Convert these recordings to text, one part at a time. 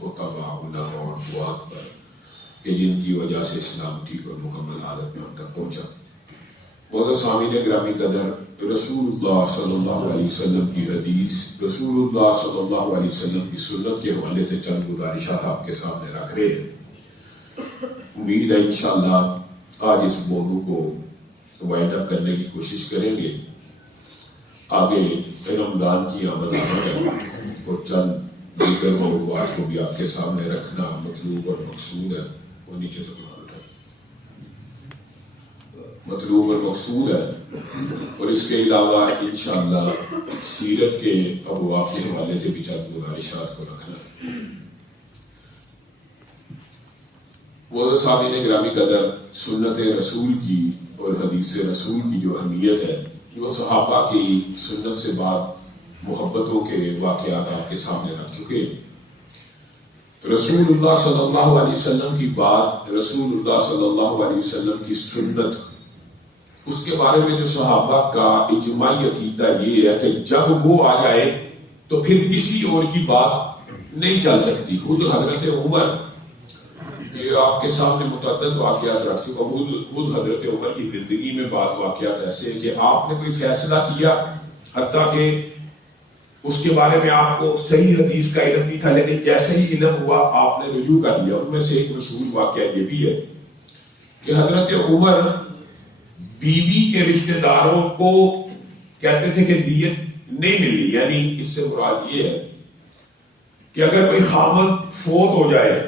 خطبہ علماء اور دعات پر کہ جن کی وجہ سے اسلام ٹھیک اور مکمل حالت میں ہم تک پہنچا۔ معزز سامعین گرامی قدر، رسول اللہ صلی اللہ علیہ وسلم کی حدیث، رسول اللہ صلی اللہ علیہ وسلم کی سنت کے حوالے سے چند گزارشات آپ کے سامنے رکھ رہے ہیں۔ امید ہے انشاءاللہ آج اس موضوع کو وائنڈ اپ کرنے کی کوشش کریں گے۔ آگے رمضان کی آمد ہے اور چند دیگر موضوعات کو بھی آپ کے سامنے رکھنا مطلوب اور مقصود ہے۔ وہ نیچے سے مطلوب اور مقصود ہے، اور اس کے علاوہ انشاءاللہ سیرت کے ابواب کے حوالے سے بھی چند گزارشات کو رکھنا ہے۔ معزز سامعین گرامی قدر، سنت رسول کی اور حدیث رسول کی جو اہمیت ہے وہ صحابہ کی سنت سے بعد محبتوں کے واقعات آپ کے سامنے رکھ چکے ہیں۔ رسول اللہ صلی اللہ علیہ وسلم کی بات، رسول اللہ صلی اللہ علیہ وسلم کی سنت، اس کے بارے میں جو صحابہ کا اجماعی عقیدہ یہ ہے کہ جب وہ آ جائے تو پھر کسی اور کی بات نہیں چل سکتی۔ خود حضرت عمر، یہ آپ کے سامنے متعدد واقعات رکھ چکا، خود حضرت عمر کی زندگی میں بعض واقعات ایسے ہیں کہ آپ نے کوئی فیصلہ کیا، حتیٰ کہ اس کے بارے میں آپ کو صحیح حدیث کا علم نہیں تھا، لیکن جیسے ہی علم ہوا آپ نے رجوع کر لیا۔ ان میں سے ایک مشہور واقعہ یہ بھی ہے کہ حضرت عمر بیوی کے رشتہ داروں کو کہتے تھے کہ دیت نہیں ملی، یعنی اس سے مراد یہ ہے کہ اگر کوئی خامد فوت ہو جائے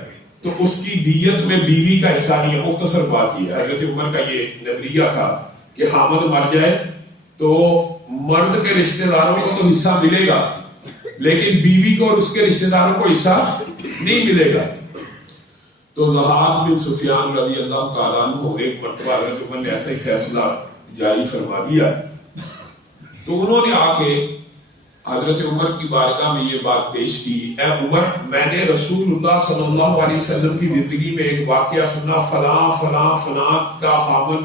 تو اس کی دیت میں بیوی کا حصہ نہیں ہے۔ مختصر بات یہ ہے، حضرت عمر کا یہ نظریہ تھا کہ خامد مر جائے تو مرد کے رشتہ داروں کو تو حصہ ملے گا، لیکن بیوی کو اور اس کے رشتہ داروں کو حصہ نہیں ملے گا۔ تو ضحاک بن سفیان رضی اللہ تعالیٰ عنہ ایک مرتبہ حضرت عمر نے ایسا ہی فیصلہ جاری فرما دیا، تو انہوں نے آ کے حضرت عمر کی بارگاہ میں یہ بات پیش کی، اے عمر، میں نے رسول اللہ صلی اللہ علیہ وسلم کی زندگی میں ایک واقعہ سنا، فلاں فلاں فلاں کا خامن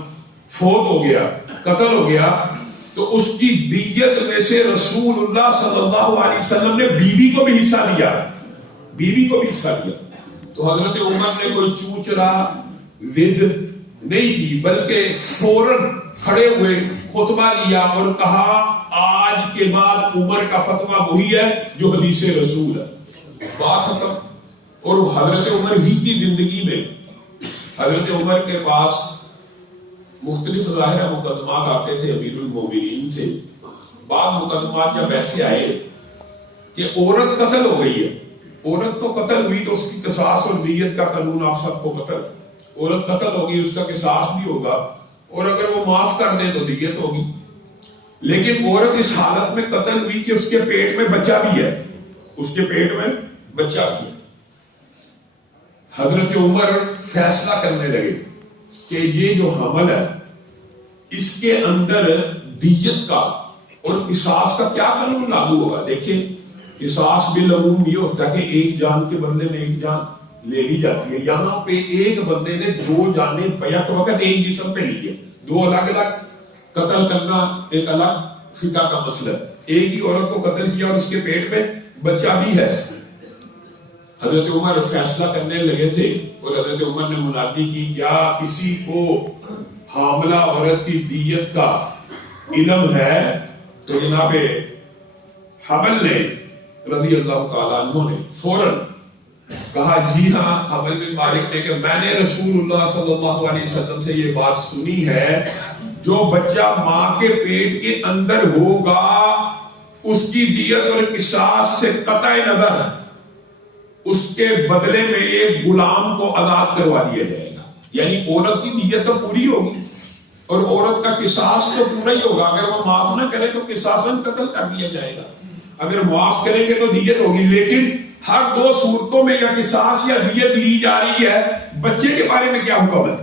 فوت ہو گیا، قتل ہو گیا، تو اس کی دیت میں سے رسول اللہ صلی اللہ علیہ وسلم نے بیوی کو بھی حصہ دیا، بیوی کو بھی حصہ دیا۔ تو حضرت عمر نے کوئی چوچرا ود نہیں کی، بلکہ فوراً کھڑے ہوئے خطبہ لیا اور کہا آج کے بعد عمر کا فتویٰ وہی ہے جو حدیث رسول ہے، بات ختم۔ اور حضرت عمر ہی کی زندگی میں حضرت عمر کے پاس مختلف ظاہرہ مقدمات آتے تھے، امیر المومنین تھے۔ بعض مقدمات جب ایسے آئے کہ عورت قتل ہو گئی ہے، عورت تو قتل ہوئی تو اس کی قصاص اور دیت کا قانون آپ سب کو قتل، عورت قتل ہوگی اس کا قصاص بھی ہوگا، اور اگر وہ معاف کر دیں تو دیت ہوگی، لیکن عورت اس حالت میں قتل ہوئی کہ اس کے پیٹ میں بچہ بھی ہے، اس کے پیٹ میں بچہ بھی ہے۔ حضرت عمر فیصلہ کرنے لگے کہ یہ جو حمل ہے اس کے اندر دیت کا اور قصاص کا کیا قانون لاگو ہوگا۔ دیکھیں قصاص بالعموم یہ ہوتا ہے کہ ایک جان کے بدلے میں ایک جان لے لی جاتی ہے، یہاں پہ ایک بندے نے دو جانیں بیک وقت ایک جسم پہ لی ہے، دو الگ الگ قتل کرنا ایک الگ فقہ کا مسئلہ ہے۔ ایک ہی عورت کو قتل کیا اور اس کے پیٹ میں بچہ بھی ہے۔ حضرت عمر فیصلہ کرنے لگے تھے اور حضرت عمر نے منادی کی، کیا کسی کو حاملہ عورت کی دیت کا علم ہے؟ تو جناب حبل نے رضی اللہ تعالیٰ عنہ نے فوراً کہا جی ہاں، حبل بن مالک نے کہ میں نے رسول اللہ صلی اللہ علیہ وسلم سے یہ بات سنی ہے، جو بچہ ماں کے پیٹ کے اندر ہوگا اس کی دیت اور قصاص سے قطع نظر اس کے بدلے میں ایک غلام کو آزاد کروا دیا جائے گا۔ یعنی عورت کی دیت تو پوری ہوگی اور عورت کا قصاص تو پورا ہی ہوگا، اگر وہ معاف نہ کرے تو قصاصاً قتل کر دیا جائے گا، اگر معاف کریں گے تو دیت ہوگی۔ لیکن ہر دو صورتوں میں یا قصاص یا دیت لی جا رہی ہے، بچے کے بارے میں کیا حکم ہے؟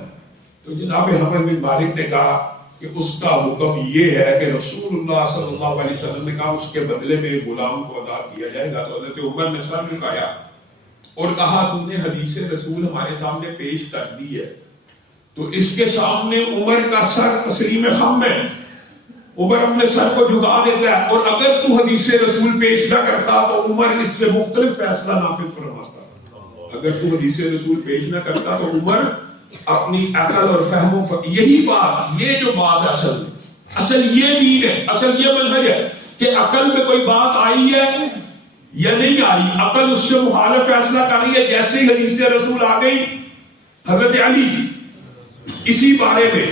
تو جناب حبل بن مالک نے کہا کہ اس کا حکم یہ ہے کہ رسول اللہ صلی اللہ علیہ وسلم نے کہا اس کے بدلے میں غلام کو آزاد کیا جائے گا۔ تو حضرت عمر نے سر جھکایا اور کہا تم نے حدیث رسول ہمارے سامنے پیش کر دی ہے، تو اس کے سامنے عمر کا سر تسلیم خم ہے، عمر اپنے سر کو جھکا دیتا ہے، اور اگر تو حدیث رسول پیش نہ کرتا تو عمر اس سے مختلف فیصلہ نافذ فرماتا۔ اگر تو حدیث رسول پیش نہ کرتا تو عمر اپنی عقل اور فہم یہی بات، یہ جو بات اصل یہ دین ہے، اصل یہ منہج ہے کہ عقل میں کوئی بات آئی ہے یا نہیں آئی، عقل اس سے مخالف فیصلہ کر رہی ہے. جیسے ہی حدیث رسول آ گئی، حضرت علی اسی بارے میں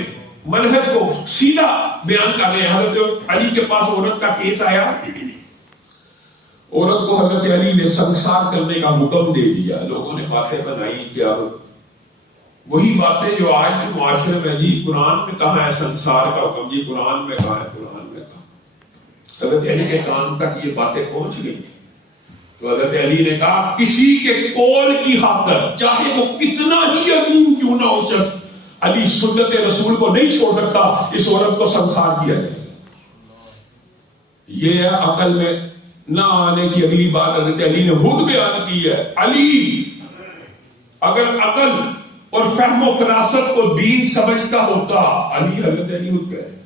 منہج کو سیدھا بیان کر رہے ہیں. حضرت علی کے پاس عورت کا کیس آیا، عورت کو حضرت علی نے سنسار کرنے کا حکم دے دیا. لوگوں نے باتیں بنائی کہ اب وہی باتیں جو آج کے معاشرے میں، جی قرآن میں کہاں ہے سنسار کا حکم، جی قرآن میں کہاں ہے، قرآن میں کہاں. حضرت علی کے کان تک یہ باتیں پہنچ گئی تو حضرت علی نے کہا کسی کے قول کی خاطر چاہے وہ کتنا ہی عظیم کیوں نہ ہو شخص، علی سنت رسول کو نہیں چھوڑ سکتا، اس عورت کو سنسار کیا جائے گا. یہ ہے عقل میں نہ آنے کی اگلی بات حضرت علی نے خود بیان کی ہے. علی اگر عقل اور فہم و فراست کو دین سمجھتا ہوتا، علی حضرت علی خود کہہ رہے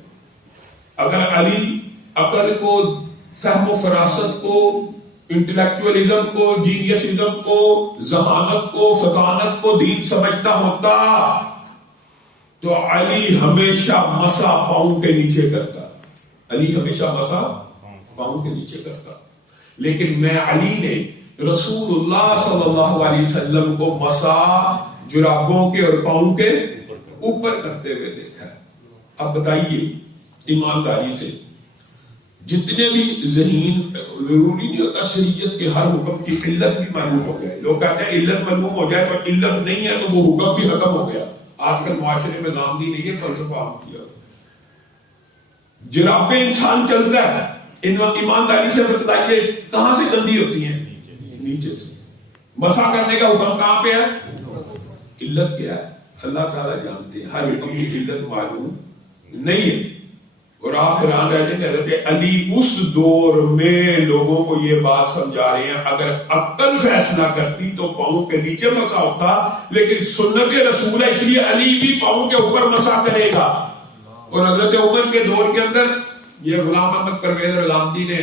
اگر علی عقل کو، فہم و فراست کو، انٹلیکچوئلزم کو، جینیسزم کو، ذہانت کو، فطانت کو دین سمجھتا ہوتا تو علی ہمیشہ مسا پاؤں کے نیچے کرتا. علی ہمیشہ مسا پاؤں کے نیچے کرتا. لیکن میں علی نے رسول اللہ صلی اللہ علیہ وسلم کو مسا جرابوں کے اور پاؤں کے اوپر کرتے ہوئے دیکھا ہے. اب بتائیے ایمانداری سے، جتنے بھی ذہین، ضروری نہیں ہوتا شریعت کے ہر حکم کی علت بھی معلوم ہو جائے. لوگ کہتے ہیں علت معلوم ہو جائے تو علت نہیں ہے تو وہ حکم بھی ختم ہو گیا. آج کل معاشرے میں نام دی نہیں ہے، فلسفہ عام کیا. جرابیں انسان چلتا ہے، ایمانداری سے بتائیے کہاں سے گندی ہوتی ہیں؟ نیچے سے. مسا کرنے کا حکم کہاں پہ ہے؟ علت کیا ہے؟ اللہ تعالیٰ جانتے ہیں. ہر حکم کی علت معلوم نہیں ہے. اور آپ حیران رہ جائیں کہ حضرت علی اس دور میں لوگوں کو یہ بات سمجھا رہے ہیں اگر عقل فیصلہ کرتی تو پاؤں کے نیچے مسا ہوتا، لیکن سنت رسول ہے اس لیے علی بھی پاؤں کے اوپر مسا کرے گا. اور حضرت عمر کے دور کے اندر یہ غلام احمد پرویز رضامندی نے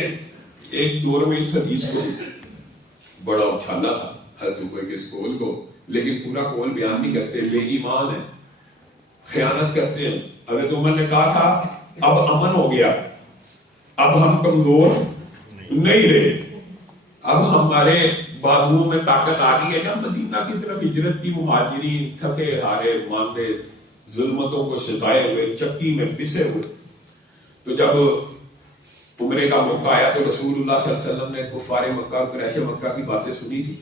ایک دور میں اس حدیث کو بڑا اچھالا تھا حضرت عمر کے اس قول کو، لیکن پورا قول بیان نہیں کرتے. بے ایمان ہے، خیانت کرتے ہیں. حضرت عمر نے کہا تھا اب امن ہو گیا، اب ہم کمزور نہیں رہے، اب ہمارے بازوؤں میں طاقت آ گئی ہے. جب مدینہ کی طرف ہجرت کی مہاجرین تھکے ہارے ماندے ظلمتوں کو ستائے ہوئے چکی میں پسے ہوئے، تو جب عمرے کا موقع آیا تو رسول اللہ صلی اللہ علیہ وسلم نے کفار مکہ اور قریش مکہ کی باتیں سنی تھی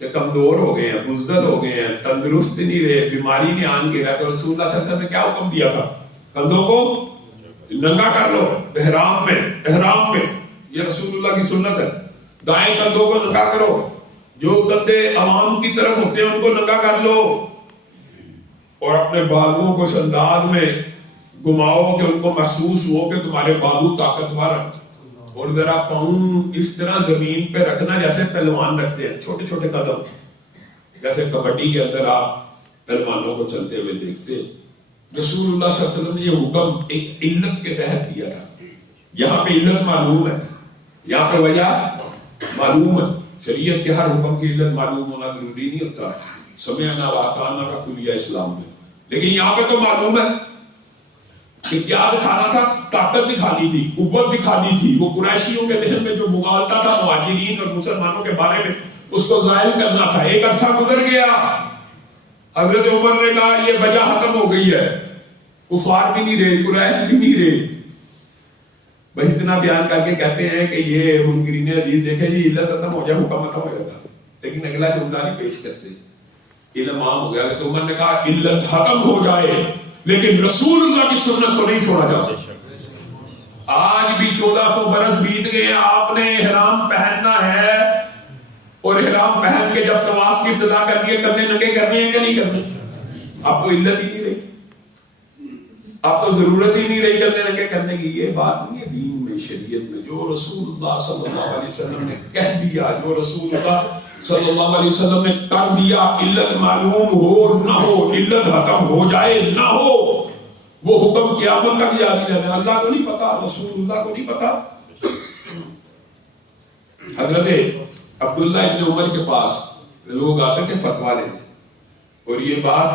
کہ کمزور ہو گئے ہیں، بزدل ہو گئے ہیں، تندرست نہیں رہے، بیماری نے آن گرا. تو رسول اللہ صلی اللہ علیہ وسلم نے کیا حکم دیا تھا؟ کندھوں کو ننگا کر لو احرام میں. یہ رسول اللہ کی سنت ہے. دائیں کندھوں کو ننگا کرو، جو کندھے عوام کی طرف ہوتے ہیں ان کو ننگا کر لو، اور اپنے بازوؤں کو اس انداز میں گھماؤ کہ ان کو محسوس ہو کہ تمہارے بازو طاقتور ہیں. اور ذرا پاؤں اس طرح زمین پہ رکھنا جیسے پہلوان رکھتے ہیں، چھوٹے چھوٹے قدم، جیسے کبڈی کے اندر آپ پہلوانوں کو چلتے ہوئے دیکھتے. رسول اللہ صلی اللہ علیہ وسلم نے یہ حکم ایک علت کے تحت دیا تھا. یہاں پہ علت معلوم ہے، یہاں پہ وجہ معلوم ہے. شریعت کے ہر حکم کی علت معلوم ہونا ضروری نہیں ہوتا. سمعنا واطعنا کا کلیہ اسلام میں، لیکن یہاں پہ تو معلوم ہے کہ کیا دکھانا تھا؟ طاقت دکھانی تھی، قوت دکھانی تھی. وہ قریشیوں کے ذہن میں جو مغالطہ تھا مہاجرین اور مسلمانوں کے بارے میں، اس کو ظاہر کرنا تھا. ایک عرصہ گزر گیا، حضرت عمر نے کہا یہ وجہ ختم ہو گئی ہے، کفار بھی نہیں رہے، قریش بھی نہیں رہے. بس اتنا بیان کر کے کہتے ہیں کہ یہ منکرین حدیث دیکھیں جی علت ختم ہو جائے حکم ختم ہو جاتا، لیکن اگلا جملہ نہیں پیش کرتے. علم عام ہو گیا. تو عمر نے کہا علت ختم ہو جائے لیکن رسول اللہ کی سنت کو نہیں چھوڑا جا سکتا. آج بھی 1400 برس بیت گئے، آپ نے احرام پہننا ہے، اور احرام پہن کے جب طواف کی ابتدا کرنی ہے کندھے ننگے کرنے ہیں کہ نہیں کرنے؟ اب تو علت ہی نہیں رہی، اب تو ضرورت ہی نہیں رہی کندھے ننگے کرنے کی. یہ بات نہیں ہے دین میں، شریعت میں. جو رسول اللہ صلی اللہ علیہ وسلم نے کہہ دیا، جو رسول اللہ صلی اللہ علیہ وسلم نے کر دیا، علت معلوم ہو نہ ہو، علت ختم ہو جائے نہ ہو، وہ حکم قیامت تک جاری رہنا. اللہ کو نہیں پتا، رسول اللہ کو نہیں پتا. حضرت عبداللہ ابن عمر کے پاس لوگ آتے تھے فتوا لینے، اور یہ بات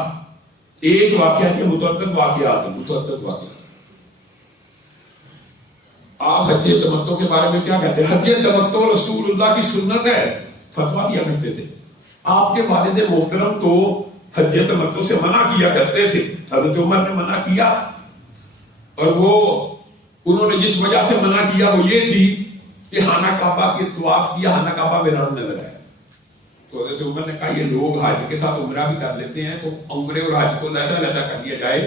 ایک واقعہ کے متعدد واقعات ہیں، متعدد واقعات۔ آپ حج تمتع کے بارے میں کیا کہتے ہیں؟ حج تمتع رسول اللہ کی سنت ہے، فتوا دیا کرتے تھے۔ آپ کے والد محترم تو حج تمتع سے منع کیا کرتے تھے، حضرت عمر نے منع کیا، اور وہ انہوں نے جس وجہ سے منع کیا وہ یہ تھی کہ خانہ کعبہ کے طواف کیا، خانہ کعبہ ویران نہ لگایا۔ تو حضرت عمر نے کہا یہ لوگ حج کے ساتھ عمرہ بھی کر لیتے ہیں، تو عمرے اور حج کو علیحدہ علیحدہ کر لیا جائے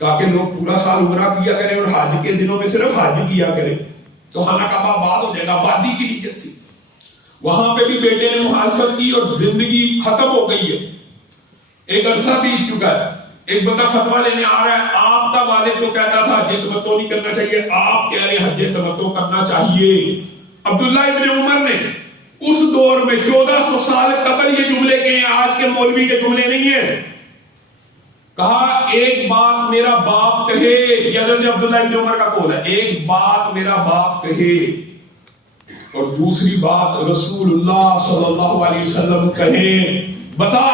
تاکہ لوگ پورا سال عمرہ کیا کریں اور حج کے دنوں میں صرف حج کیا کریں، تو خانہ کعبہ آباد ہو جائے گا۔ آبادی کی نیت سے وہاں پہ بھی بیٹے نے مخالفت کی اور زندگی ختم ہو گئی ہے، ایک عرصہ بیت چکا ہے۔ ایک بندہ فتوا لینے آ رہا ہے، آپ کا والد تو کہتا تھا حج تمتع نہیں کرنا چاہیے، آپ کہہ رہے ہیں حج تمتع کرنا چاہیے۔ عبداللہ ابن عمر نے اس دور میں 1400 سال قبل یہ جملے کہے ہیں، آج کے مولوی کے جملے نہیں ہیں۔ کہا ایک بات میرا باپ کہے، یہ حضرت عبداللہ ابن عمر کا قول ہے، ایک بات میرا باپ کہے اور دوسری بات رسول اللہ صلی اللہ علیہ وسلم کہیں، بتا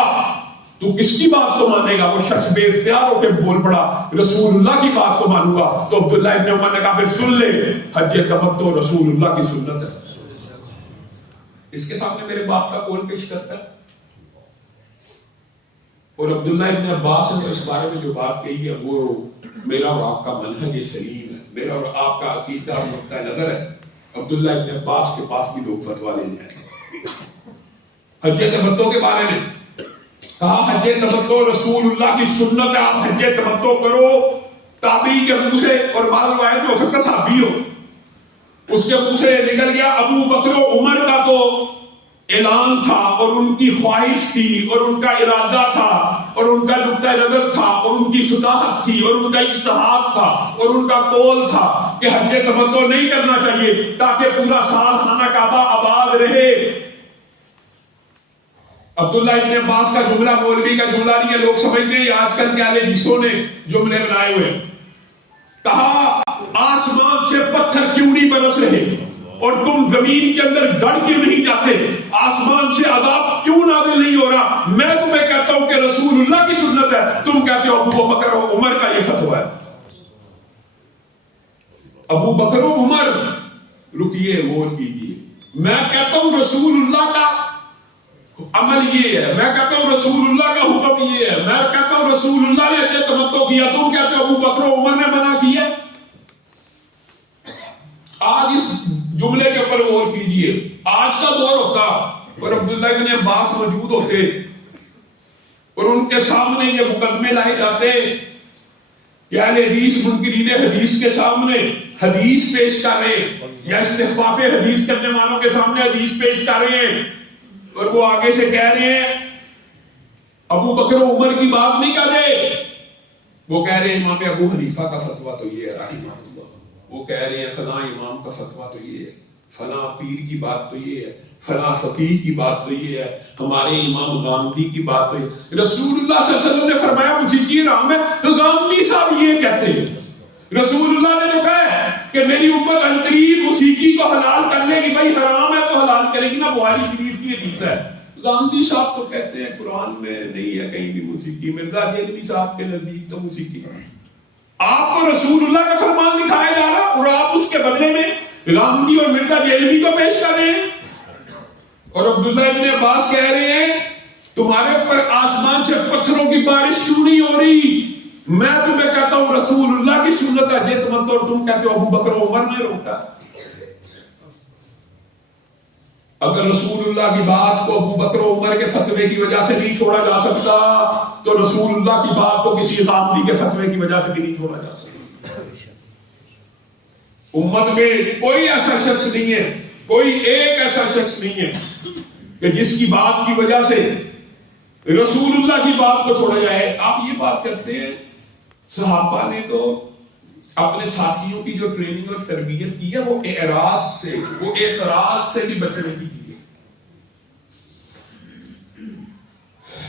تو کس کی بات کو مانے گا؟ وہ شخص بے اختیار ہو کے بول پڑا رسول اللہ کی بات کو مانوں گا۔ تو عبداللہ ابن عمر نے کہا پھر سن لے، حج تمتع رسول اللہ کی سنت ہے۔ اس کے سامنے میرے باپ کا قول پیش کرتا ہے، اور عبداللہ ابن عباس نے اس بارے میں جو بات کہی ہے وہ میرا اور آپ کا منہج سلیم ہے، میرا اور آپ کا عقیدہ اور نقطہ نظر ہے۔ عبداللہ ابن عباس کے پاس بھی لوگ فتوا لینے آئے حج تمتع کے بارے میں، کہا حج تمتع رسول اللہ کی سنت ہے، آپ حج تمتع کرو۔ تابعی کے منہ سے، اور بعض روایت میں ہو سکتا صحابی ہو، اس کے منہ سے نکل گیا ابو بکر و عمر کا تو اعلان تھا اور ان کی خواہش تھی اور ان کا ارادہ تھا اور ان کا نقطہ نظر تھا اور ان کی صداقت تھی اور ان کا اجتہاد تھا اور ان کا قول تھا کہ حج تمتع نہیں کرنا چاہیے تاکہ پورا سال خانہ کعبہ آباد رہے۔ عبداللہ ابن عباس کا جملہ مولوی کا جملہ نہیں ہے، لوگ سمجھتے ہیں آج کل کیا لیڈیسوں نے جملے بنائے ہوئے۔ کہا آسمان سے پتھر کیوں نہیں برس رہے اور تم زمین کے اندر گڑ کے نہیں جاتے، آسمان سے عذاب کیوں نازل نہیں ہو رہا؟ میں تمہیں کہتا ہوں کہ رسول اللہ کی سنت ہے، تم کہتے ہو ابو بکر و عمر کا یہ فتویٰ ہے۔ ابو بکر و عمر رکیے غور کیجیے، میں کہتا ہوں رسول اللہ کا عمل یہ ہے، میں کہتا ہوں رسول اللہ کا حکم یہ ہے، میں کہتا ہوں رسول اللہ نے حج تمتع کیا، تم کہتے ہو ابو بکر و عمر نے منع کیا۔ آج اس جملے کے اوپر غور کیجئے، آج کا دور ہوتا اور عبداللہ ابن عباس موجود ہوتے اور ان کے سامنے یہ مقدمے لائے جاتے کہ اہل حدیث منکرین حدیث کے سامنے حدیث پیش کر رہے ہیں یا استخفاف حدیث کرنے والوں کے سامنے حدیث پیش کر رہے ہیں، اور وہ آگے سے کہہ رہے ہیں ابو بکر و عمر کی بات نہیں کر رہے، وہ کہہ رہے ہیں امام ابو حنیفہ کا فتویٰ تو یہ ہے رحمہ اللہ، وہ کہہ رہے ہیں فلاں امام کا فتویٰ تو یہ ہے، فلاں پیر کی بات تو یہ ہے، فلاں فقیہ کی بات تو یہ ہے، ہمارے امام غامدی کی بات تو یہ ہے۔ رسول اللہ صلی اللہ علیہ وسلم نے فرمایا موسیقی حرام ہے، تو غامدی صاحب یہ کہتے ہیں۔ رسول اللہ نے جو کہا ہے کہ میری امت عنقریب موسیقی کو حلال کر لے گی، بھائی حرام ہے تو حلال کرے گی نا، بخاری شریف کی حدیث ہے۔ غامدی صاحب تو کہتے ہیں قرآن میں نہیں ہے کہیں بھی موسیقی، مرزا دہلوی صاحب کے نزدیک تو موسیقی آپ کو رسول اللہ کا فرمان دکھایا جا رہا اور آپ اس کے بدلے میں غامدی اور مرزا دہلوی کو پیش کر رہے ہیں۔ اور عبداللہ ابن عباس کہہ رہے ہیں تمہارے اوپر آسمان سے پتھروں کی بارش کیوں نہیں ہو رہی؟ میں تمہیں کہتا ہوں رسول اللہ کی سنت ہے حج تمتع، اور تم کہتے ہو ابو بکر و عمر نے روکا۔ اگر رسول اللہ کی بات کو ابو بکر و عمر کے فتوے کی وجہ سے نہیں چھوڑا جا سکتا تو رسول اللہ کی بات کو کسی غامدی کے فتوے کی وجہ سے بھی نہیں چھوڑا جا سکتا۔ امت میں کوئی ایسا شخص نہیں ہے، کوئی ایک ایسا شخص نہیں ہے کہ جس کی بات کی وجہ سے رسول اللہ کی بات کو چھوڑا جائے۔ آپ یہ بات کرتے ہیں صحابہ نے تو اپنے ساتھیوں کی جو ٹریننگ اور تربیت کی ہے وہ اعتراض سے بھی بچنے کی ہے۔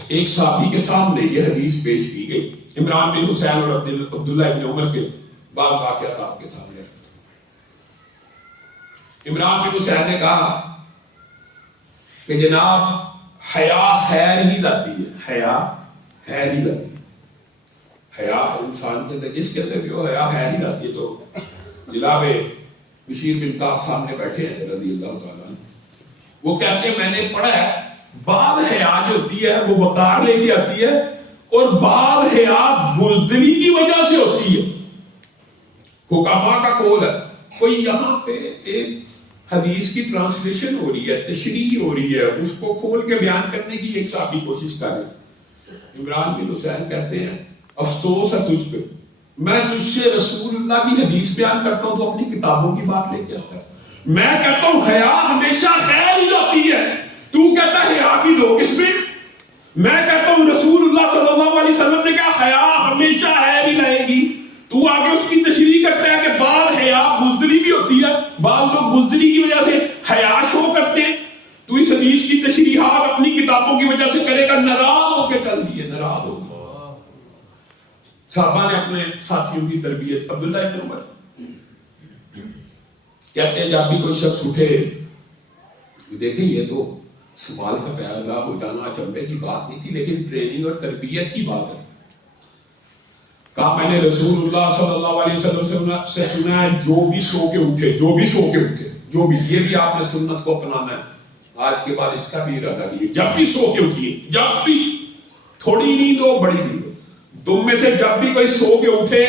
ایک صحابی کے سامنے یہ حدیث پیش کی گئی، عمران بن حسین اور عبداللہ ابن عمر کے بعض واقعات آپ کے سامنے۔ عمران بن حسین نے کہا کہ جناب حیا خیر ہی لاتی ہے، حیا خیر ہی لاتی ہے، حیا انسان کے اندر جس کے اندر بھی ہو حیا خیر ہی لاتی ہے. تو جناب بشیر بن کعب سامنے بیٹھے ہیں رضی اللہ تعالیٰ عنہ، وہ کہتے ہیں میں نے پڑھا ہے بعض حیا جو ہوتی ہے وہ وقار لے کے آتی ہے اور بعض حیا بزدلی کی وجہ سے ہوتی ہے. حکما کا قول ہے. کوئی یہاں پہ ایک حدیث کی ٹرانسلیشن ہو رہی ہے، تشریح ہو رہی ہے، اس کو کھول کے بیان کرنے کی ایک صاحب کوشش کر رہے ہیں. عمران بن حسین کہتے ہیں افسوس ہے تجھ پہ، میں تجھ سے رسول اللہ کی حدیث بیان کرتا ہوں تو اپنی کتابوں کی بات لے کے آتا ہے. میں کہتا ہوں حیا ہمیشہ خیر ہی لاتی ہے، تو کہتا ہے حیا کی دو قسمیں. میں کہتا ہوں رسول اللہ صلی اللہ علیہ وسلم نے کہا حیا ہمیشہ خیر ہی لائے گی، تو آگے اس کی تشریح کرتا ہے کہ بعض حیا بزدلی بھی ہوتی ہے، بعض لوگ بزدلی کی وجہ سے حیا شو کرتے ہیں. تو اس حدیث کی تشریحات اپنی کتابوں کی وجہ سے کرے گا، ناراض ہو کے چل دیے، ناراض ہو. صحابہ نے اپنے ساتھیوں کی تربیت. عبداللہ ابن عمر کہتے ہیں جب بھی کوئی شخص اٹھے، دیکھیں یہ تو سوال کا پیدا ہو جانا چمبے کی بات نہیں تھی، لیکن ٹریننگ اور تربیت کی بات ہے. کہا میں نے رسول اللہ صلی اللہ علیہ وسلم سے سنا ہے جو بھی سو کے اٹھے، جو بھی سو کے اٹھے، جو بھی، یہ بھی آپ نے سنت کو اپنانا ہے. آج کے بعد اس کا بھی ارادہ کیجیے، جب بھی سو کے اٹھیے، جب بھی، تھوڑی نیند ہو بڑی نیند ہو، تم میں سے جب بھی کوئی سو کے اٹھے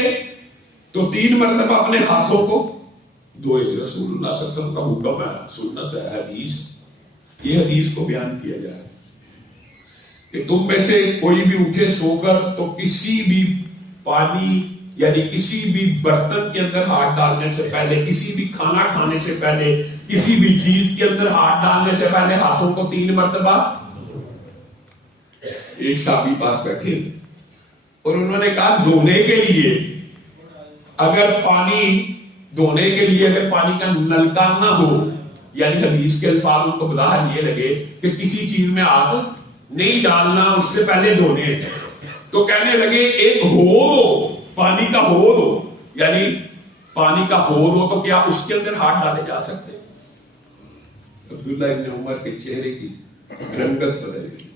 تو 3 مرتبہ اپنے ہاتھوں کو دھوئے. رسول اللہ صلی اللہ علیہ وسلم کا حکم ہے، سنت ہے، حدیث. یہ حدیث کو بیان کیا جائے کہ تم میں سے کوئی بھی اٹھے سو کر تو کسی بھی پانی یعنی کسی بھی برتن کے اندر ہاتھ ڈالنے سے پہلے، کسی بھی کھانا کھانے سے پہلے، کسی بھی چیز کے اندر ہاتھ ڈالنے سے پہلے ہاتھوں کو 3 مرتبہ. ایک صحابی پاس بیٹھے اور انہوں نے کہا دھونے کے لیے اگر پانی دھونے کے لیے اگر پانی کا نلکا نہ ہو، یعنی حدیث کے الفاظ ان کو بظاہر یہ لگے کہ کسی چیز میں ہاتھ نہیں ڈالنا، اس سے پہلے دھونے، تو کہنے لگے ایک ہو پانی کا ہور ہو، یعنی پانی کا ہور ہو تو کیا اس کے اندر ہاتھ ڈالے جا سکتے؟ عبداللہ ابن عمر کے چہرے کی رنگت بدل گئی.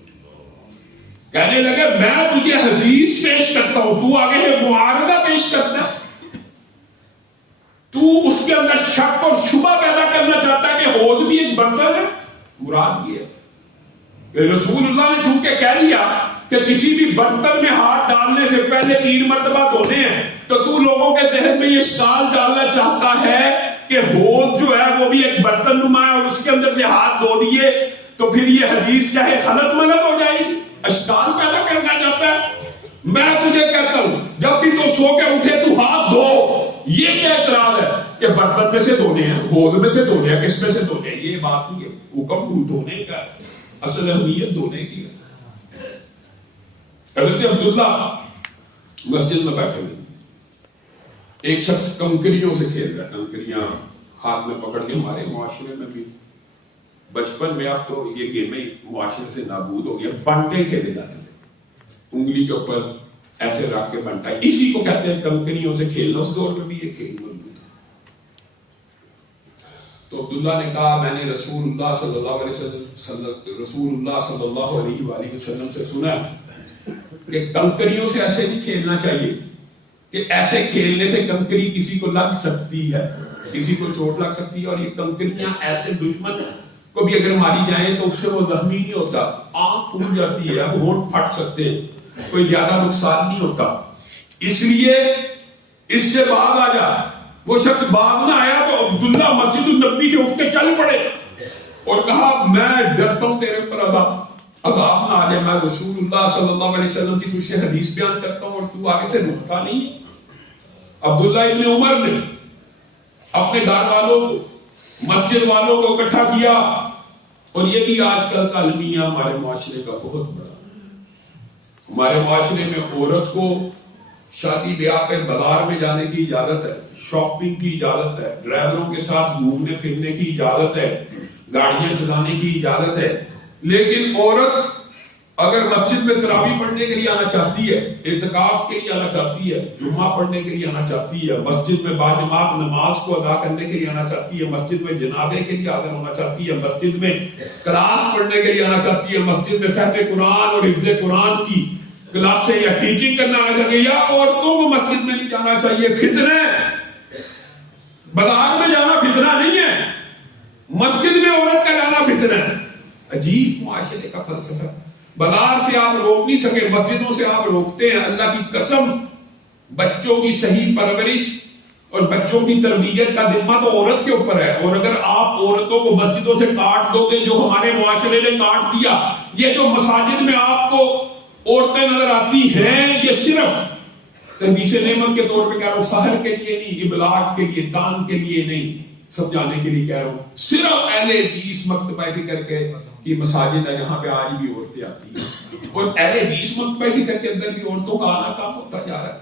کہنے لگے میں تجھے حدیث پیش کرتا ہوں، تو آگے ہے معارضہ پیش کرتا ہے، تو اس کے اندر شک اور شبہ پیدا کرنا چاہتا ہے کہ حوض بھی ایک برتن ہے. مراد یہ ہے کہ رسول اللہ نے چونکہ کہہ لیا کہ کسی بھی برتن میں ہاتھ ڈالنے سے پہلے 3 مرتبہ دھونے ہیں، تو لوگوں کے ذہن میں یہ اشکال ڈالنا چاہتا ہے کہ حوض جو ہے وہ بھی ایک برتن نما ہے اور اس کے اندر سے ہاتھ دھو دیے تو پھر یہ حدیث چاہے غلط ملت ہو جائے گی. اشکال پیدا کرنا چاہتا ہے. میں تجھے کہتا ہوں جب بھی تو سو کے اٹھے تو ہاتھ دھو. یہ کیا اعتراض ہے کہ برتن میں سے دھونے ہیں، حوض میں سے دھونے ہیں، کس میں سے دھونے ہیں؟ یہ بات نہیں ہے. حکم دھونے کا ہے، اصل اہمیت دھونے کی ہے. حضرت عبداللہ مسجد میں بیٹھے ہوئے، ایک شخص کنکریوں سے کھیل رہا ہے. کنکریاں ہاتھ میں پکڑ کے، ہمارے معاشرے میں بھی بچپن میں اب تو یہ گیمیں معاشرے سے نابود ہو گیا، بنٹے کھیلے جاتے تھے، انگلی کے اوپر ایسے رکھ کے بنٹا، اسی کو کہتے ہیں کنکریوں سے کھیلنا. اس دور میں بھی یہ کھیل موجود تھا. تو عبداللہ نے کہا میں نے رسول اللہ صلی اللہ علیہ وآلہ وسلم سے سنا کہ کنکریوں سے ایسے نہیں کھیلنا چاہیے، کہ ایسے کھیلنے سے کنکری کسی کو لگ سکتی ہے، کسی کو چوٹ لگ سکتی ہے. اور یہ کنکریاں ایسے دشمن کو بھی اگر ماری جائیں تو اس سے وہ زخمی نہیں ہوتا، آنکھ پھول جاتی ہے، ہونٹ پھٹ سکتے، کوئی زیادہ نقصان نہیں ہوتا. اس لیے اس سے باغ آ جا. وہ شخص باغ نہ آیا تو عبداللہ مسجد النبی سے اٹھ کے چل پڑے اور کہا میں ڈرتا ہوں تیرے پر عذاب نہ آ جائے. میں رسول اللہ صلی اللہ علیہ وسلم کی تجھ سے حدیث بیان کرتا ہوں اور تو آگے سے رکتا نہیں. عبداللہ ابن عمر نے اپنے گھر والوں کو، مسجد والوں کو اکٹھا کیا. اور یہ بھی آج کل کا المیہ ہمارے معاشرے کا بہت بڑا. ہمارے معاشرے میں عورت کو شادی بیاہ پہ بازار میں جانے کی اجازت ہے، شاپنگ کی اجازت ہے، ڈرائیوروں کے ساتھ گھومنے پھرنے کی اجازت ہے، گاڑیاں چلانے کی اجازت ہے. لیکن عورت اگر مسجد میں تراویح پڑھنے کے لیے آنا چاہتی ہے، اعتکاف کے لیے آنا چاہتی ہے، جمعہ پڑھنے کے لیے آنا چاہتی ہے، مسجد میں باجماعت نماز کو ادا کرنے کے لیے آنا چاہتی ہے، مسجد میں جنازے کے لیے حاضر ہونا چاہتی ہے، مسجد میں کلاس پڑھنے کے لیے آنا چاہتی ہے، مسجد میں فہم قرآن اور حفظ قرآن کی کلاسیں یا ٹیچنگ کرنا آنا چاہیے، یا عورتوں کو مسجد میں نہیں جانا چاہیے، فتنہ بازار میں جانا فتنہ نہیں ہے، مسجد میں عورت کا جانا فتنہ ہے۔ عجیب معاشرے کا فلسفہ۔ بازار سے آپ روک نہیں سکے، مسجدوں سے آپ روکتے ہیں۔ اللہ کی قسم، بچوں کی صحیح پرورش اور بچوں کی تربیت کا ذمہ تو عورت کے اوپر ہے، اور اگر آپ عورتوں کو مسجدوں سے کاٹ دو گے، جو ہمارے معاشرے نے کاٹ دیا، یہ جو مساجد میں آپ کو عورتیں نظر آتی ہیں، یہ صرف تحدیث نعمت کے طور پہ کہہ رہا ہوں، فخر کے لیے نہیں، ابلاغ کے لیے، دان کے لیے نہیں، سمجھانے کے لیے کہہ رہا ہوں، صرف اہل حدیث مکتبہ فکر کے کی مساجد ہے جہاں پہ آج بھی عورتیں آتی ہیں، اور اہل حدیث مکتبہ فکر کے اندر بھی عورتوں کا آنا کام ہوتا جا رہا ہے۔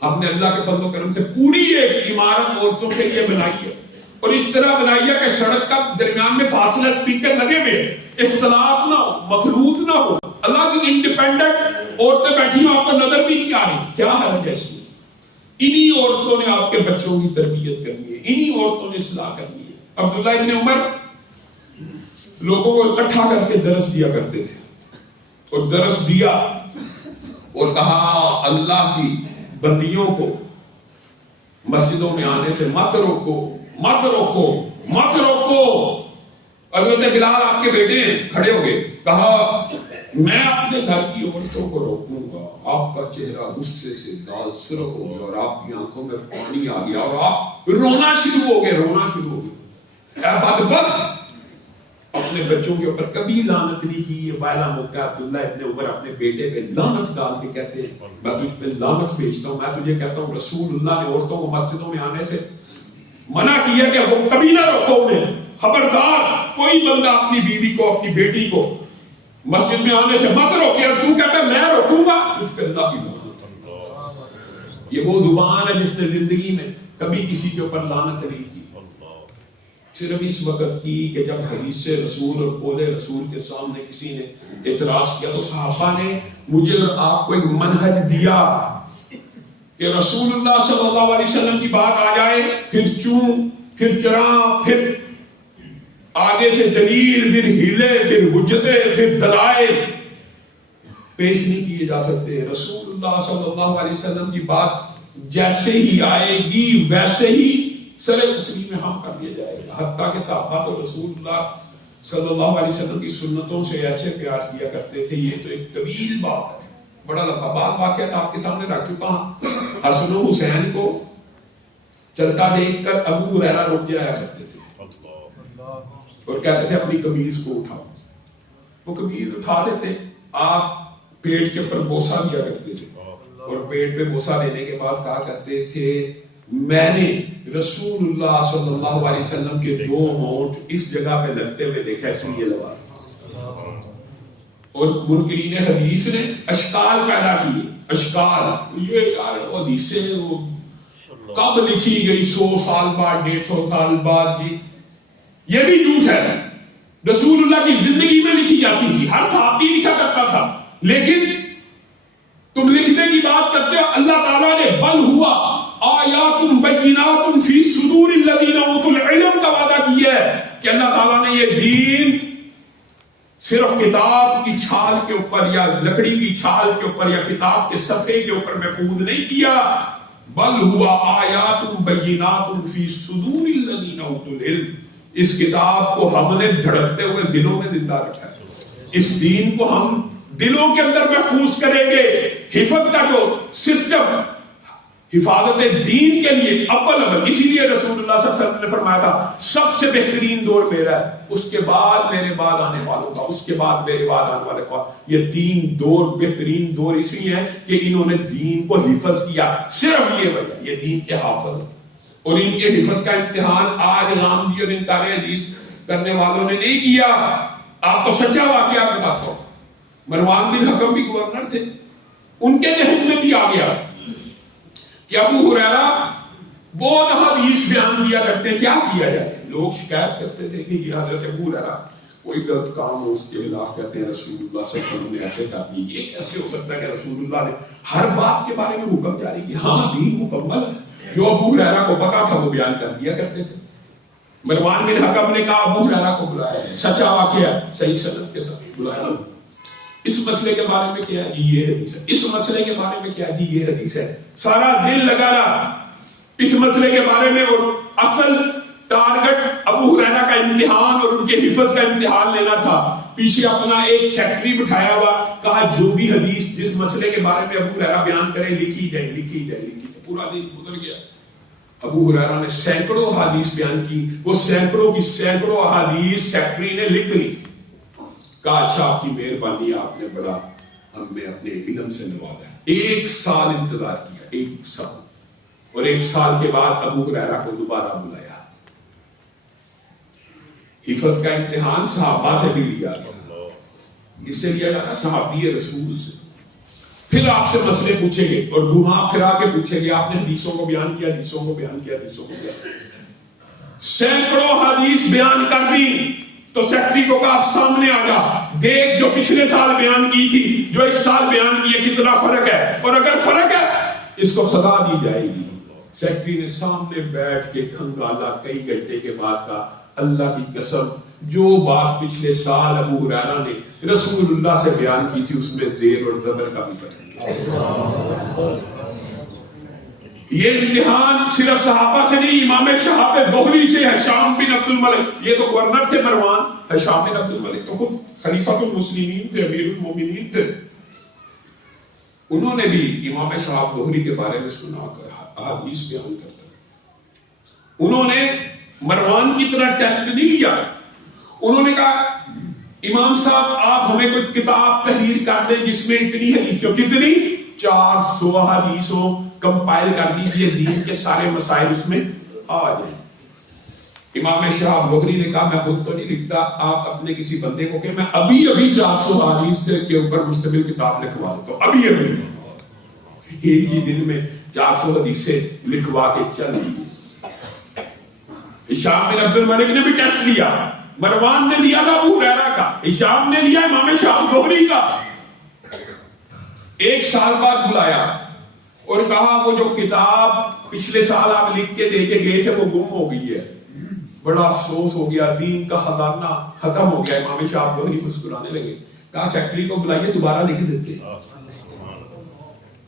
ہم نے اللہ کے فضل و کرم سے پوری ایک عمارت عورتوں کے لیے بنائی ہے، اور اس طرح بنائی ہے کہ سڑک کا درمیان میں فاصلہ اسپیکر لگے ہوئے، اختلاط نہ ہو، مخلوط نہ ہو، اللہ کی انڈیپینڈنٹ عورتیں بیٹھی ہوں، آپ کو نظر بھی نہیں آ رہی، کیا حرج ہے اس میں؟ انہی عورتوں نے آپ کے بچوں کی تربیت کرنی ہے، انہی عورتوں نے اصلاح کرنی ہے۔ عبداللہ ابن عمر لوگوں کو اکٹھا کر کے درس دیا کرتے تھے، اور درس دیا اور کہا اللہ کی بندیوں کو مسجدوں میں آنے سے مت روکو، مت روکو، مت روکو۔ حضرت بلال آپ کے بیٹے ہیں، کھڑے ہو گئے، کہا میں اپنے گھر کی عورتوں کو روکوں گا۔ آپ کا چہرہ غصے سے لال سرخ ہو گیا، اور آپ کی آنکھوں میں پانی آ گیا، اور آپ رونا شروع ہو گئے، رونا شروع ہو گئے۔ اے بدبخت، اپنے بچوں کے اوپر کبھی لعنت نہیں کی۔ یہ پہلا موقع عبداللہ ابن عمر اپنے بیٹے پہ لعنت ڈال کے کہتے ہیں میں تجھ پہ لعنت بھیجتا ہوں، میں تجھے کہتا ہوں رسول اللہ نے عورتوں کو مسجدوں میں آنے سے منع کیا کہ وہ کبھی نہ روکو انہیں، خبردار کوئی بندہ اپنی بیوی کو، اپنی بیٹی کو مسجد میں آنے سے مت روکے، اور تو کہتا ہے میں روکوں گا، تجھ پہ اللہ کی لعنت۔ یہ وہ زبان ہے جس نے زندگی میں کبھی کسی کے اوپر لعنت نہیں کی، صرف اس وقت کی کہ جب حدیث رسول اور قول رسول کے سامنے کسی نے اعتراض کیا تو صحابہ نے مجھے اور آپ کو ایک منہج دیا کہ رسول اللہ صلی اللہ علیہ وسلم کی بات آ جائے، پھر چون، پھر چراں، پھر آگے سے دلیل، پھر ہیلے، پھر حجتیں، پھر دلائل پیش نہیں کیے جا سکتے۔ رسول اللہ صلی اللہ علیہ وسلم کی بات جیسے ہی آئے گی ویسے ہی سر تسلیم میں ہم کر دیا جائے گا۔ حتیٰ کہ صحابہ تو رسول اللہ صلی اللہ علیہ وسلم کی سنتوں سے ایسے پیار کیا کرتے تھے، یہ تو ایک طویل بات ہے، بڑا لمبا بات، واقعات آپ کے سامنے رکھ چکا ہوں۔ حسن و حسین کو چلتا دیکھ کر ابو ہریرہ رک جایا کرتے تھے اور کہتے تھے اپنی قمیض کو اٹھاؤ، وہ قمیض اٹھا لیتے، آپ پیٹ کے اوپر بوسہ دیا کرتے تھے، اور پیٹ پہ بوسہ دینے کے بعد کہا کرتے تھے میں نے رسول اللہ صلی اللہ علیہ وسلم کے 2 ہونٹ اس جگہ پہ لگتے ہوئے دیکھا، اس لیے لگا۔ اور منکرین حدیث نے اشکال پیدا کیے، اشکال، یہ یار حدیثیں کب لکھی گئی، 100 سال بعد، 150 سال بعد، جی یہ بھی جھوٹ ہے۔ رسول اللہ کی زندگی میں لکھی جاتی تھی، ہر صحابی لکھا کرتا تھا، لیکن تم لکھنے کی بات کرتے ہو، اللہ تعالیٰ نے بل ہوا آیات بینات فی صدور الذین اوتوا العلم کا وعدہ کیا ہے کہ اللہ تعالیٰ نے یہ دین صرف کتاب کی چھال کے اوپر یا لکڑی کی چھال کے اوپر یا کتاب کے صفحے کے اوپر محفوظ نہیں کیا، بل ہوا آیات بینات فی صدور الذین اوتوا العلم، اس کتاب کو ہم نے دھڑکتے ہوئے دلوں میں زندہ رکھا ہے، اس دین کو ہم دلوں کے اندر محفوظ کریں گے۔ حفظ کا جو سسٹم، حفاظت دین کے لیے اول، اسی لیے رسول اللہ صلی اللہ علیہ وسلم نے فرمایا تھا سب سے بہترین دور میرا ہے، اس کے بعد میرے بعد آنے والوں کا، اس کے بعد میرے بعد آنے والے کا۔ یہ 3 دور بہترین دور اس لیے ہیں کہ انہوں نے دین کو حفظ کیا، صرف یہ وجہ، یہ دین کے حافظ، اور ان کے حفظ کا امتحان آج غامدی اور انکار حدیث کرنے والوں نے نہیں کیا۔ آپ کو سچا واقعہ بتاتا ہوں، مروان بن حکم بھی گورنر تھے، ان کے ذہن میں بھی آ گیا کہ ابو ہریرہ بہت حدیث بیان دیا کرتے ہیں، کیا کیا جائے؟ لوگ شکایت کرتے تھے کہ یہ حضرت ابو ہریرہ کوئی غلط کام ہو اس کے خلاف کہتے ہیں رسول اللہ صلی اللہ علیہ وسلم نے ایسے کر دی. یہ کیسے ہو سکتا ہے کہ رسول اللہ نے ہر بات کے بارے میں حکم جاری کیا؟ ہاں دین مکمل ہے. جو ابو ہریرہ کو پتا تھا وہ بیان کر دیا کرتے تھے. مروان بن حکم نے کہا ابو ہریرہ کو بلایا ہے، سچا واقعہ صحیح سند کے ساتھ بلایا. اس مسئلے کے بارے میں کیا جی یہ حدیث ہے، اس مسئلے کے بارے میں کیا جی یہ حدیث ہے. سارا دل لگا رہا اس مسئلے کے بارے میں. اور اصل ٹارگٹ ابو ہریرہ کا امتحان اور ان کے حفظ کا امتحان لینا تھا. پیچھے اپنا ایک سیکٹری بٹھایا ہوا، کہا جو بھی حدیث جس مسئلے کے بارے میں ابو ہریرہ بیان کرے لکھی جائے لکھی جائے لکھی جائے. پورا دن گزر گیا. ابو ہریرہ نے سینکڑوں احادیث بیان کی. وہ سینکڑوں کی سینکڑوں احادیث سیکٹری نے لکھ لی. کہا اچھا آپ کی مہربانی، آپ نے بڑا ہمیں اپنے علم سے نوازا. 1 سال انتظار کیا، 1 سال. اور 1 سال کے بعد ابو ہریرہ کو دوبارہ بلایا. حفظ کا امتحان صحابہ سے بھی لیا گیا. اس سے لیا جاتا صحابی رسول سے. پھر آپ سے مسئلے پوچھیں گے اور گھما پھرا کے پوچھیں گے آپ نے حدیثوں کو بیان کیا، حدیثوں کو بیان کیا، حدیثوں کو بیان کیا. سینکڑوں حدیث بیان کر دی تو سیکٹری کو کہا سامنے آ جا، دیکھ جو پچھلے سال بیان کی تھی جو اس سال بیان کی ہے کتنا فرق ہے، اور اگر فرق ہے اس کو سزا دی جائے گی. سیکٹری نے سامنے بیٹھ کے کھنگالا کئی گھنٹے کے بعد کا اللہ کی قسم جو بات پچھلے سال ابو ہریرہ نے رسول اللہ سے بیان کی تھی اس میں زیر اور زبر کا بھی فرق ہے. یہ امتحان صرف صحابہ سے نہیں، امام شہاب زہری سے، ہشام بن عبد الملک، یہ تو گورنر تھے مروان. ہشام بن عبد الملک تو خود خلیفۃ المسلمین تھے، امیر المومنین تھے. انہوں نے بھی امام شہاب زہری کے بارے میں سنا کر احادیث بیان کرتا. انہوں نے مروان کی طرح ٹیسٹ نہیں لیا. انہوں نے کہا امام صاحب آپ ہمیں کوئی کتاب تحریر کر دیں جس میں اتنی حدیثوں، کتنی 400 حدیثوں کمپائل کر دیجئے، دین کے سارے مسائل اس میں آ جائیں. امام شہاب زہری نے کہا میں خود تو نہیں لکھتا، آپ اپنے کسی بندے کو کہ میں ابھی 400 حدیث کے اوپر مشتمل کتاب لکھوا دیتا ہوں. ابھی ایک ہی دن میں 400 حدیثیں لکھوا کے چل دی. ہشام بن عبد الملک نے بھی ٹیسٹ لیا. مروان نے لیا تھا ابو ہریرہ کا، ہشام نے لیا امام شہاب زہری کا. 1 سال بعد بلایا اور کہا وہ جو کتاب پچھلے سال آپ لکھ کے دے کے گئے تھے وہ گم ہو گئی ہے. بڑا افسوس ہو گیا، دین کا خزانہ ختم ہو گیا. امام شہاب زہری مسکرانے لگے. کہا سیکٹری کو بلائیے دوبارہ لکھ دیتے.